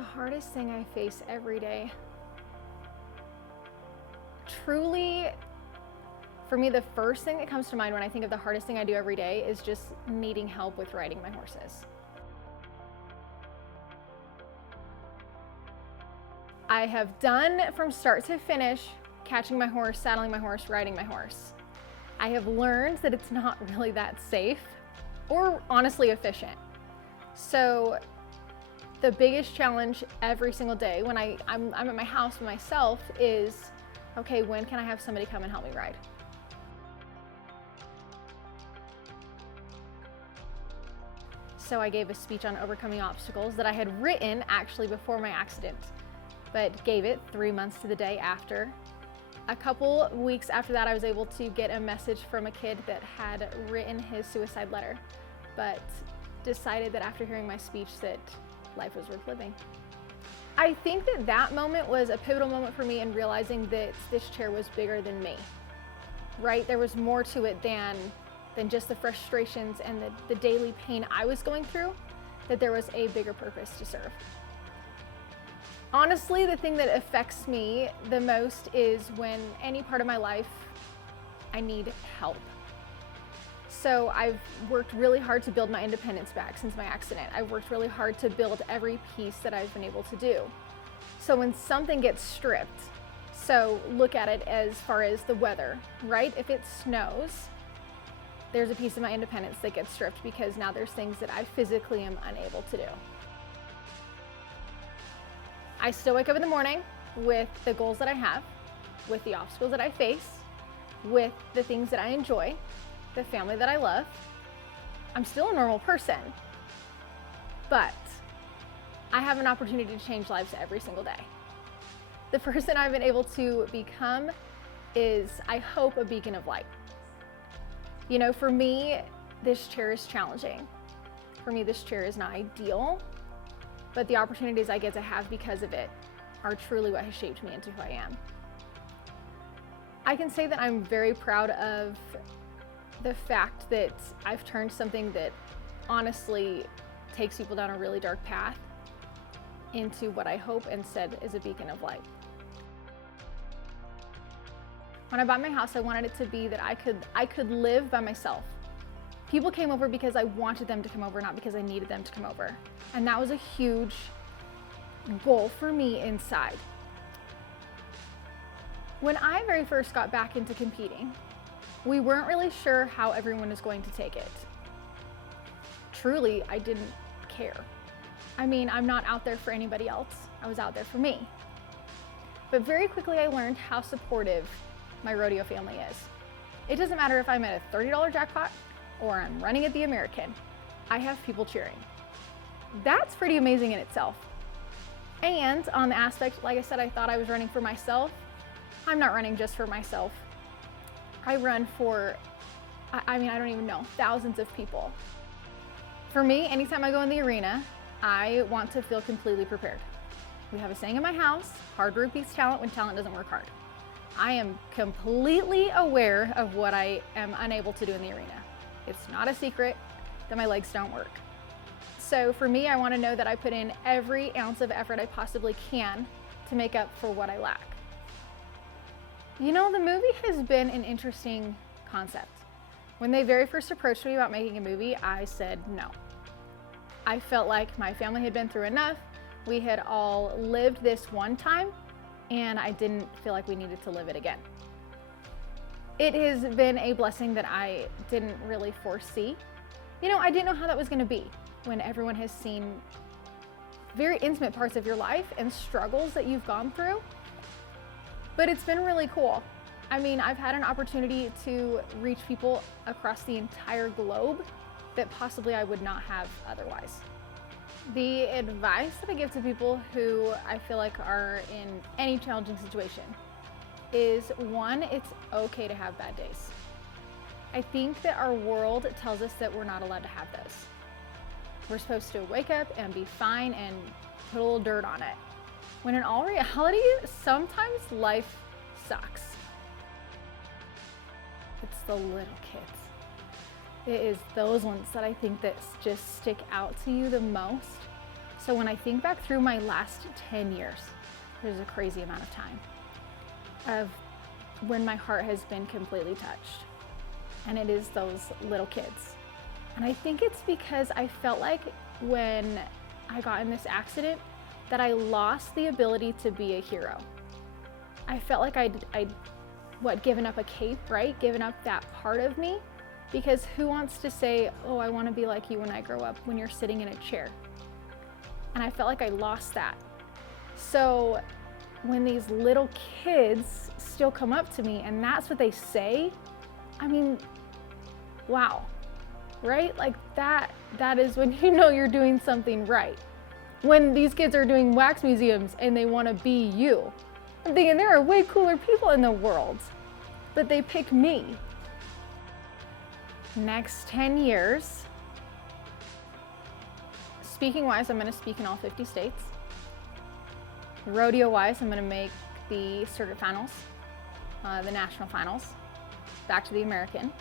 The hardest thing I face every day. Truly, for me, the first thing that comes to mind when I think of the hardest thing I do every day is just needing help with riding my horses. I have done from start to finish catching my horse, saddling my horse, riding my horse. I have learned that it's not really that safe or honestly efficient. So the biggest challenge every single day when I'm at my house by myself is, okay, when can I have somebody come and help me ride? So I gave a speech on overcoming obstacles that I had written actually before my accident, but gave it 3 months to the day after. A couple weeks after that, I was able to get a message from a kid that had written his suicide letter, but decided that after hearing my speech that life was worth living. I think that that moment was a pivotal moment for me in realizing that this chair was bigger than me, right? There was more to it than just the frustrations and the daily pain I was going through, that there was a bigger purpose to serve. Honestly, the thing that affects me the most is when any part of my life I need help. So I've worked really hard to build my independence back since my accident. I've worked really hard to build every piece that I've been able to do. So when something gets stripped, so look at it as far as the weather, right? If it snows, there's a piece of my independence that gets stripped because now there's things that I physically am unable to do. I still wake up in the morning with the goals that I have, with the obstacles that I face, with the things that I enjoy, the family that I love. I'm still a normal person, but I have an opportunity to change lives every single day. The person I've been able to become is, I hope, a beacon of light. You know, for me, this chair is challenging. For me, this chair is not ideal, but the opportunities I get to have because of it are truly what has shaped me into who I am. I can say that I'm very proud of the fact that I've turned something that honestly takes people down a really dark path into what I hope instead is a beacon of light. When I bought my house, I wanted it to be that I could live by myself. People came over because I wanted them to come over, not because I needed them to come over. And that was a huge goal for me inside. When I very first got back into competing, we weren't really sure how everyone was going to take it. Truly, I didn't care. I mean, I'm not out there for anybody else. I was out there for me. But very quickly I learned how supportive my rodeo family is. It doesn't matter if I'm at a $30 jackpot or I'm running at the American, I have people cheering. That's pretty amazing in itself. And on the aspect, like I said, I thought I was running for myself. I'm not running just for myself. I run for, I don't even know, thousands of people. For me, anytime I go in the arena, I want to feel completely prepared. We have a saying in my house, hard work beats talent when talent doesn't work hard. I am completely aware of what I am unable to do in the arena. It's not a secret that my legs don't work. So for me, I want to know that I put in every ounce of effort I possibly can to make up for what I lack. You know, the movie has been an interesting concept. When they very first approached me about making a movie, I said no. I felt like my family had been through enough. We had all lived this one time, and I didn't feel like we needed to live it again. It has been a blessing that I didn't really foresee. You know, I didn't know how that was going to be when everyone has seen very intimate parts of your life and struggles that you've gone through. But it's been really cool. I mean, I've had an opportunity to reach people across the entire globe that possibly I would not have otherwise. The advice that I give to people who I feel like are in any challenging situation is, one, it's okay to have bad days. I think that our world tells us that we're not allowed to have those. We're supposed to wake up and be fine and put a little dirt on it. When in all reality, sometimes life sucks. It's the little kids. It is those ones that I think that just stick out to you the most. So when I think back through my last 10 years, there's a crazy amount of time of when my heart has been completely touched. And it is those little kids. And I think it's because I felt like when I got in this accident that I lost the ability to be a hero. I felt like I'd given up a cape, right? Given up that part of me, because who wants to say, oh, I want to be like you when I grow up, when you're sitting in a chair? And I felt like I lost that. So when these little kids still come up to me and that's what they say, I mean, wow, right? Like that is when you know you're doing something right. When these kids are doing wax museums and they want to be you. I'm thinking there are way cooler people in the world, but they pick me. Next 10 years, speaking wise, I'm going to speak in all 50 states. Rodeo wise, I'm going to make the circuit finals, the national finals, back to the American.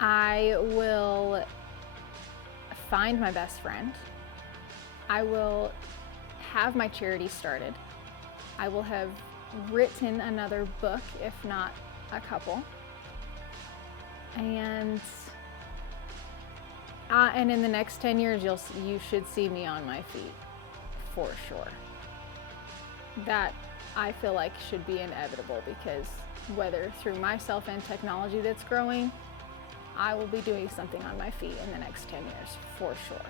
I will find my best friend. I will have my charity started. I will have written another book, if not a couple. And in the next 10 years, you should see me on my feet, for sure. That I feel like should be inevitable, because whether through myself and technology that's growing, I will be doing something on my feet in the next 10 years, for sure.